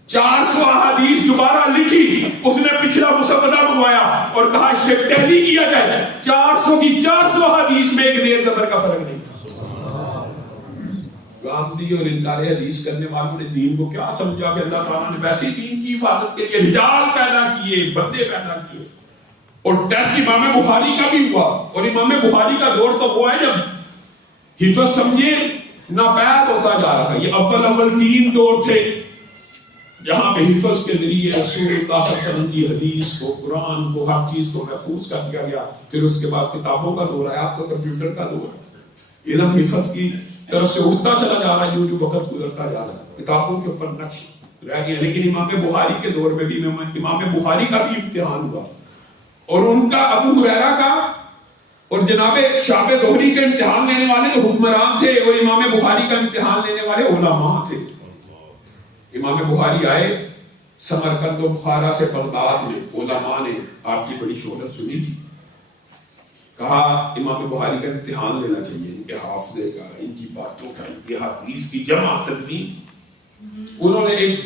400 احادیث دوبارہ لکھی. اس نے پچھلا مسودہ منگوایا اور کہا اس سے ٹیلی کیا جائے. 400 کی 400 احادیث میں ایک زیر زبر کا فرق نہیں. گاندھی اور انکار حدیث کرنے والوں نے دین کو کیا سمجھا کہ اللہ تعالیٰ نے ویسے دین کی حفاظت کے لیے رجال پیدا کیے، بندے پیدا کیے. اور ٹیسٹ امام بخاری کا بھی ہوا. اور امام بخاری کا دور تو وہ ہے جب حفظ سمجھے ناپید ہوتا جا رہا تھا. یہ اول 3 دور تھے جہاں پہ حفظ کے ذریعے رسول اللہ صلی اللہ علیہ وسلم کی حدیث کو، قرآن کو، ہر چیز کو محفوظ کر دیا گیا. پھر اس کے بعد کتابوں کا دور ہے. آپ تو کمپیوٹر کا دور ہے. علم حفظ کی طرف سے اٹھتا چلا جا رہا ہے جو وقت گزرتا جا رہا ہے. کتابوں کے اوپر نقش رہ گیا. لیکن امام بخاری کے دور میں بھی امام بخاری کا بھی امتحان ہوا. اور ان کا ابو ہریرہ کا اور جناب شہاب زہری کا امتحان لینے والے تو حکمران تھے اور امام بخاری کا امتحان لینے والے علماء تھے. امام بخاری آئے سمرقند و بخارا سے بغداد میں. علماء نے آپ کی بڑی شہرت سنی تھی. کہا امام بخاری کا امتحان لینا چاہیے، ان کے حافظے کا، ان کی باتوں کا، ان کی حدیث کی جمع تدوین. انہوں نے ایک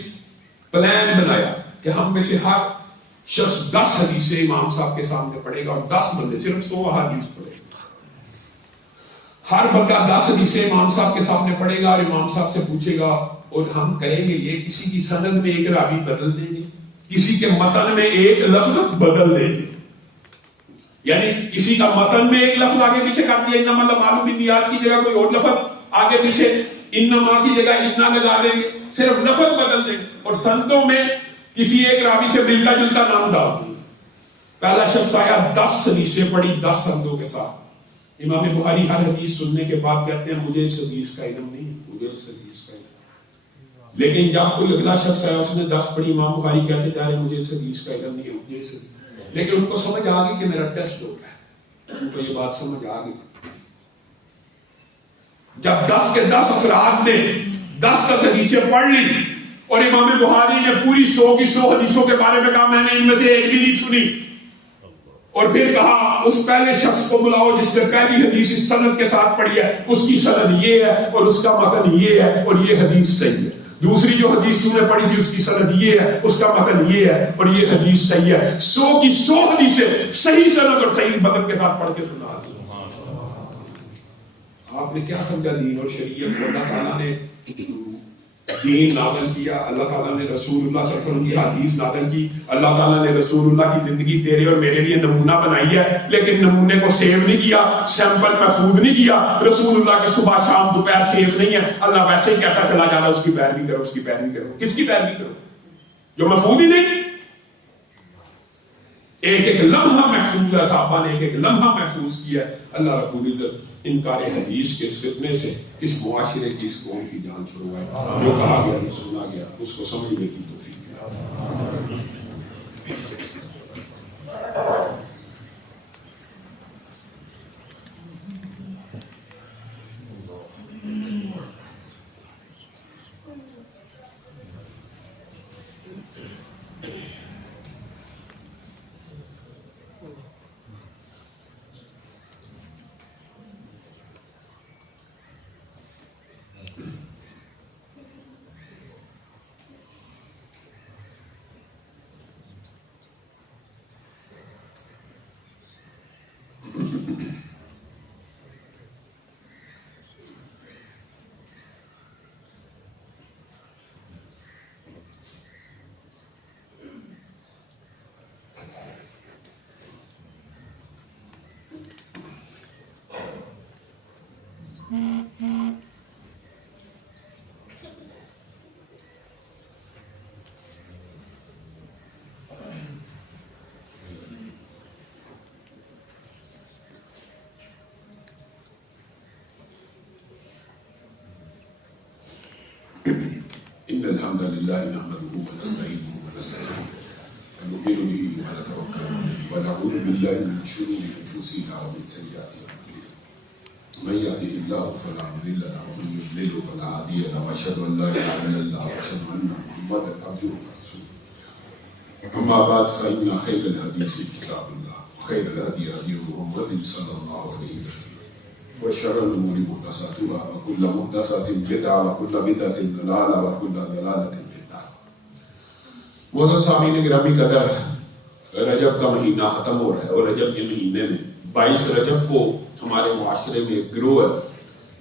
پلان بنایا کہ ہم میں سے ہر شخص 10 حدیثیں امام صاحب کے سامنے پڑھے گا اور 10 بندے صرف 100 حدیث پڑھے گا. ہر بندہ 10 حدیثیں امام صاحب کے سامنے پڑھے گا اور امام صاحب سے پوچھے گا اور ہم کریں گے یہ کسی کی سند میں ایک راوی بدل دیں گے، کسی کے متن میں ایک لفظ بدل دیں گے. یعنی کسی کا متن میں ایک لفظ آگے پیچھے کر دیا، انما المعلوم بالنیات کی جگہ کوئی اور لفظ آگے پیچھے، انما کی جگہ اتنا لگا دیں گے، صرف لفظ بدل دیں گے. اور سندوں میں کسی ایک راوی سے ملتا جلتا نام ڈال دیں. پہلا شخص آیا 10 حدیثیں پڑھی 10 سندوں کے ساتھ. امام بخاری ہر حدیث سننے کے بعد کہتے ہیں مجھے اس حدیث کا علم نہیں ہے، مجھے اس حدیث کا علم. لیکن جب کوئی اگلا شخص آیا اس نے 10 پڑھی، امام بخاری کہتے جا رہے مجھے اس حدیث کا علم نہیں ہے، مجھے اس. لیکن ان کو سمجھ آ گئی کہ میرا ٹیسٹ ہو رہا ہے. ان کو یہ بات سمجھ آ گئی. جب 10 کے 10 افراد نے 10 حدیثیں پڑھ لی اور امام بخاری نے پوری 100 کی 100 حدیثوں کے بارے میں کہا میں نے ان میں سے ایک بھی نہیں سنی، اور پھر کہا اس پہلے شخص کو بلاؤ جس نے پہلی حدیث اس سند کے ساتھ پڑھی ہے، اس کی سند یہ ہے اور اس کا متن یہ ہے اور یہ حدیث صحیح ہے، دوسری جو حدیث تم نے پڑھی تھی اس کی سند یہ ہے، اس کا متن یہ ہے اور یہ حدیث صحیح ہے. 100 کی 100 حدیثیں صحیح سند اور صحیح متن کے ساتھ پڑھ کے سنا دی. آپ نے کیا سمجھا دین اور شریعت کو؟ اللہ تعالیٰ نے دین نازل کیا، اللہ تعالیٰ نے رسول اللہ صلی اللہ علیہ وسلم کی حدیث نازل کی، اللہ تعالیٰ نے رسول اللہ کی زندگی تیرے اور میرے لیے نمونہ بنائی ہے، لیکن نمونے کو سیو نہیں کیا، سیمپل محفوظ نہیں کیا. رسول اللہ کے صبح شام دوپہر سیف نہیں ہے، اللہ ویسے ہی کہتا چلا جاتا اس کی پیروی کرو، اس کی پیروی کرو. کس کی پیروی کرو جو محفوظ ہی نہیں؟ ایک ایک لمحہ محفوظ ہے، صحابہ نے ایک ایک لمحہ محفوظ کیا. اللہ رب العزت انکار حدیث کے فتنے سے اس معاشرے کی اس قوم کی جان چھڑوائے. جو کہا گیا جو سنا گیا اس کو سمجھنے کی توفیق دے. إن الحمد لله نحمده ونستعينه ونستغفره ونؤمن به ونتوكل عليه ونعوذ بالله من شرور أنفسنا ومن سيئات أعمالنا من يهده الله فلا مضل له ومن يضلل فلا هادي له وأشهد أن لا إله إلا الله وأشهد أن محمدا عبده ورسوله. أما بعد فإن خير الحديث كتاب الله وخير الهدي هدي محمد صلى الله عليه وسلم وشر الأمور محدثاتها وكل محدثة بدعة وكل بدعة ضلالة وكل ضلالة في النار. محترم سامعین گرامی قدر، رجب کا مہینہ ختم ہو رہا ہے اور رجب کے مہینے میں 22 رجب کو ہمارے معاشرے میں ایک گروہ ہے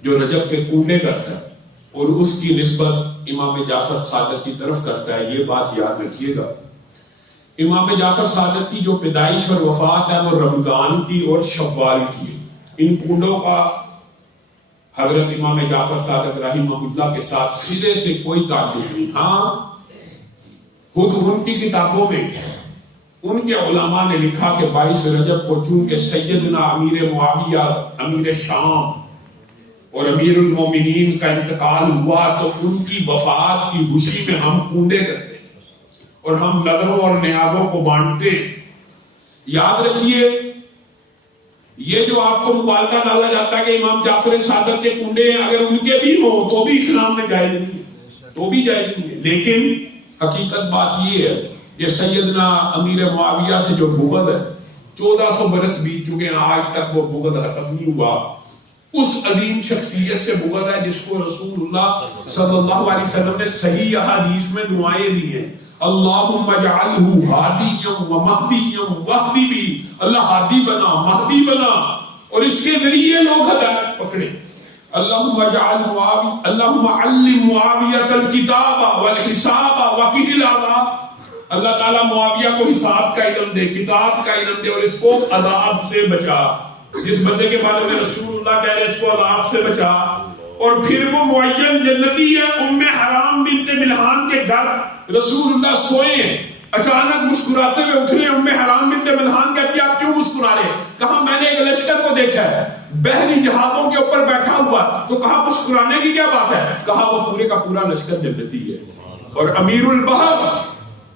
جو رجب پہ کونے کرتا ہے اور اس کی نسبت امام جعفر صادق کی طرف کرتا ہے. یہ بات یاد رکھیے گا، امام جعفر صادق کی جو پیدائش اور وفات ہے وہ رمضان کی اور شوال کی ہے. ان کنڈوں کا حضرت امام جعفر صادق رحمہ اللہ کے ساتھ سرے سے کوئی تعلق نہیں. ہاں خود ان کی کتابوں میں ان کے علماء نے لکھا کہ 22 رجب کو چونکہ سیدنا امیر معاویہ امیر شام اور امیر المومنین کا انتقال ہوا تو ان کی وفات کی خوشی میں ہم کنڈے کرتے اور ہم نظروں اور نیازوں کو بانٹتے. یاد رکھیے یہ جو آپ کو مبالغہ ڈالا جاتا ہے کہ امام جعفر صادق کے کنڈے ہیں، اگر ان کے بھی ہوں تو بھی اسلام میں جائز نہیں، تو بھی جائز نہیں ہے. لیکن حقیقت بات یہ ہے کہ سیدنا امیر معاویہ سے جو بغض ہے 1400 برس بیت چکے ہیں، آج تک وہ بغض ختم نہیں ہوا. اس عظیم شخصیت سے بغض ہے جس کو رسول اللہ صلی اللہ علیہ وسلم نے صحیح احادیث میں دعائیں دی ہیں. اللہم اجعلہ ہادیا و مہدیا واہدی بھی، اللہ ہادی بنا، مہدی بنا اور اس کے ذریعے لوگ ہدایت پکڑے. اللہم علم معاویہ الکتاب والحساب وقہ العذاب، اللہ تعالیٰ معاویہ کو حساب کا علم دے، کتاب کا علم دے اور اس کو عذاب سے بچا. جس بندے کے بارے میں رسول اللہ کہہ رہے اس کو عذاب سے بچا. اور پھر وہ معین جنتی ہے. ام حرام بنت ملحان کے گھر رسول اللہ سوئے ہیں، اچانک مسکراتے ہوئے اٹھ رہے. ام حرام بنت ملحان کہتی ہے آپ کیوں مسکرا رہے؟ کہا میں نے ایک لشکر کو دیکھا ہے بحری جہازوں کے اوپر بیٹھا ہوا. تو کہا مسکرانے کی کیا بات ہے؟ کہا وہ پورے کا پورا لشکر جنتی ہے. اور امیر البحر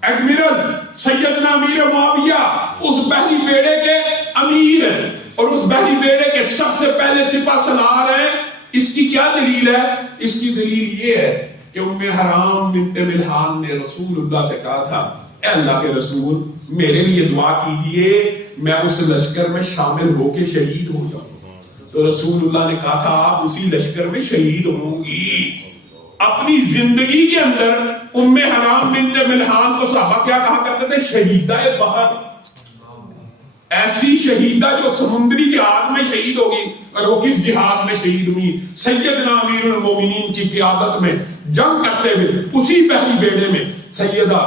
ایڈمرل سیدنا امیر معاویہ اس بحری بیڑے کے امیر ہیں اور اس بحری بیڑے کے سب سے پہلے سپہ سالار ہیں اس کی کیا دلیل ہے؟ اس کی دلیل یہ ہے کہ ام حرام بنت ملحان نے رسول اللہ سے کہا تھا اے اللہ کے رسول میرے لیے دعا کیجئے میں اس لشکر میں شامل ہو کے شہید ہو جاؤں. تو رسول اللہ نے کہا تھا آپ اسی لشکر میں شہید ہوں گی. اپنی زندگی کے اندر ام حرام بنت ملحان کو صحابہ کیا کہا کرتے تھے؟ شہیدہ بحر. ایسی شہیدہ جو سمندری جہاد میں شہید ہوگی. اور وہ کس جہاد میں شہید ہوئی؟ سیدنا امیر المومنین کی قیادت میں جنگ کرتے ہوئے اسی بحری بیڑے میں سیدہ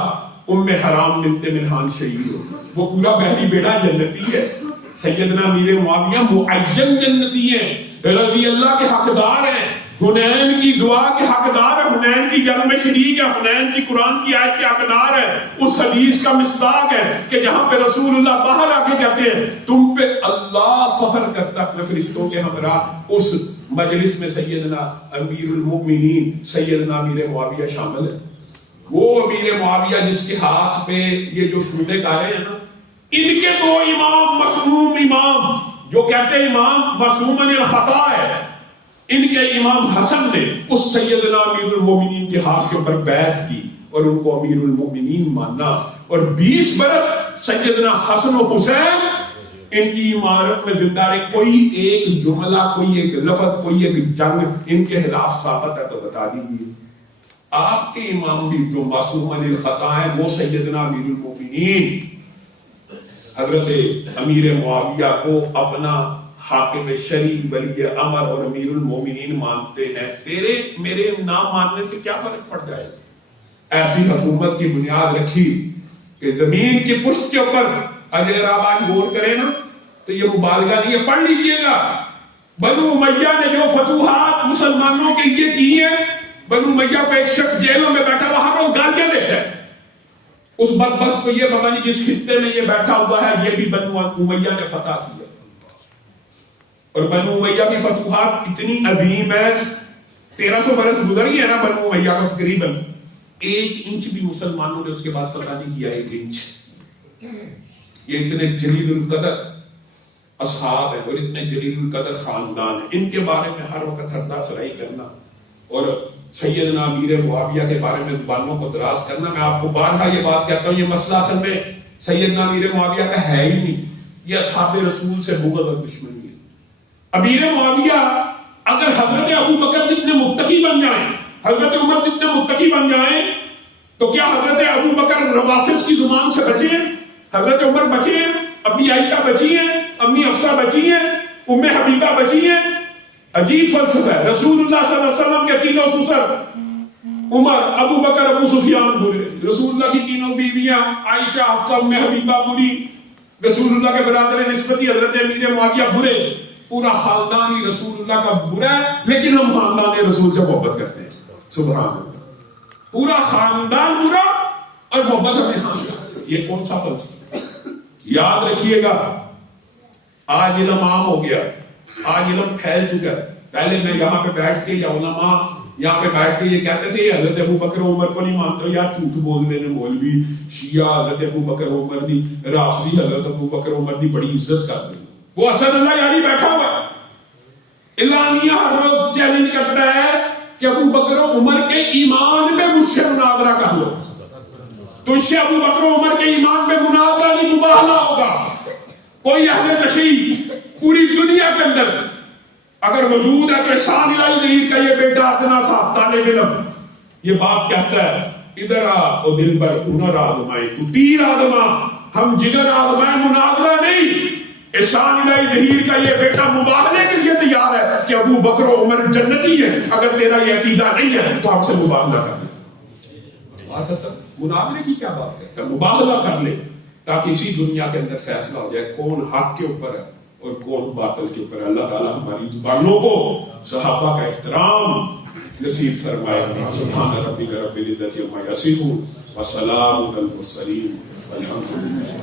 ام حرام بنت ملحان شہید ہو. وہ پورا بحری بیڑا جنتی ہے. سیدنا امیر معاویہ معین جنتی ہیں, رضی اللہ کے حقدار ہیں, حنین کی دعا کے حقدار ہے, حنین کی جنگ میں شریک ہے, حنین کی قرآن کی آیت کے حقدار ہے. اس حدیث کا مصداق ہے کہ جہاں پہ رسول اللہ باہر آ کے کہتے ہیں تم پہ اللہ سفر کرتا اپنے فرشتوں کے ہمراہ, اس مجلس میں سیدنا امیر المؤمنین سیدنا امیر معاویہ شامل ہے. وہ امیر معاویہ جس کے ہاتھ پہ یہ جو ٹھنڈے کارے ہیں نا, ان کے دو امام معصوم امام جو کہتے ہیں امام معصوم الخطا ہے, ان کے امام حسن نے اس سیدنا امیر المومنین کے ہاتھ کے اوپر بیعت کی اور ان کو امیر المومنین مانا. اور 20 برس سیدنا حسن و حسین ان کی عمارت میں زندہ رہے. کوئی ایک جملہ, کوئی ایک لفظ, کوئی ایک جنگ ان کے خلاف ثابت ہے تو بتا دیجیے. آپ کے امام بھی جو معصوم الخطا ہیں وہ سیدنا امیر المومنین حضرت امیر معاویہ کو اپنا حاکم شرعی ولی امر اور امیر المومنین مانتے ہیں. تیرے میرے نام ماننے سے کیا فرق پڑ جائے؟ ایسی حکومت کی بنیاد رکھی کہ زمین کی پشت کے اوپر, اگر آپ آج غور کریں نا تو یہ مبالغہ نہیں ہے, پڑھ لیجئے گا. بنو امیہ نے جو فتوحات مسلمانوں کے لیے کی ہیں, بنو امیہ کو ایک شخص جیلوں میں بیٹھا ہوا ہر روز گالیاں دیتا ہے. اس بدبخت کو یہ پتہ نہیں جس خطے میں یہ بیٹھا ہوا ہے یہ بھی بنو امیہ نے فتح کیا. اور بنو امیہ کی فتوحات اتنی عظیم ہے, 1300 برس گزر گئے نا بنو امیہ کو, تقریباً 1 انچ بھی مسلمانوں نے اس کے بعد فتح نہیں کیا. 1 انچ. یہ اتنے جلیل القدر اصحاب ہیں اور اتنے جلیل القدر خاندان ہیں, ان کے بارے میں ہر وقت ہردہ سرائی کرنا اور سیدنا امیر معاویہ کے بارے میں زبانوں کو دراز کرنا. میں آپ کو بارہا یہ بات کہتا ہوں, یہ مسئلہ اصل میں سیدنا امیر معاویہ کا ہے ہی نہیں, یہ اصحاب رسول سے بغض اور دشمنی ہے. امیر معاویہ اگر حضرت ابو بکر جتنے متقی بن جائیں, حضرت عمر جتنے متقی بن جائیں, تو کیا حضرت ابو بکر روافض کی زبان سے بچے ہیں؟ حضرت عمر بچے ہیں, امی عائشہ بچی ہیں, امی حفصہ بچی ہیں, ام حبیبہ بچی ہیں. عجیب فلسفہ ہے. رسول اللہ صلی اللہ علیہ وسلم کے تینوں سسر عمر, ابو بکر, ابو سفیان برے. رسول اللہ کی تینوں بیویاں عائشہ, حفصہ, ام حبیبہ بری. رسول اللہ کے برادر نسبتی حضرت امیر معاویہ برے. پورا خاندان ہی رسول اللہ کا برا ہے, لیکن ہم خاندان رسول سے محبت کرتے ہیں. سبحان اللہ. پورا خاندان برا اور محبت ہمیں خاندان سے. یہ کون سا فلسفہ؟ یاد رکھیے گا, آج علم عام ہو گیا, آج علم پھیل چکا ہے. پہلے میں یہاں پہ بیٹھ کے یا علماء یہاں پہ بیٹھ کے یہ کہتے تھے حضرت ابو بکر عمر کو نہیں مانتے ہو, یار جھوٹ بول دے مولوی. شیعہ حضرت ابو بکر عمر دی, رافضی حضرت ابو بکر عمر دی بڑی عزت کرتے ہیں. وہ اسد اللہ یاری بیٹھا ہوا ہے, اعلانیہ ہر روز چیلنج کرتا ہے کہ ابو بکر عمر کے ایمان میں مجھ سے مناظرہ کر لو. تو اس سے ابو بکر عمر کے ایمان میں مناظرہ نہیں, مباہلہ ہوگا. کوئی اہل تشیع پوری دنیا کے اندر اگر موجود ہے تو احسان الہی ظہیر کا یہ بیٹا ادنا صاحب طالب علم یہ بات کہتا ہے, ادھر آ او دل پر ہنر آزمائے, تو تیر آزما ہم جگر آزمائے, مناظرہ نہیں. احسان الہی ظہیر کا یہ بیٹا مباہلے کے لیے تیار ہے کہ ابو بکر و عمر جنتی ہے, اگر تیرا یہ عقیدہ نہیں ہے تو ہم سے مباہلہ کر لے. بات ہے تب مناظرے کی کیا بات ہے, مباہلہ کر لے تاکہ اسی دنیا کے اندر فیصلہ ہو جائے کون حق کے اوپر ہے اور کون باطل کے اوپر. اللہ تعالیٰ ہماری زبانوں کو صحابہ کا احترام نصیب فرمائے. سبحان ربک رب العزت عما یصفون وسلام علی المرسلین والحمد للہ.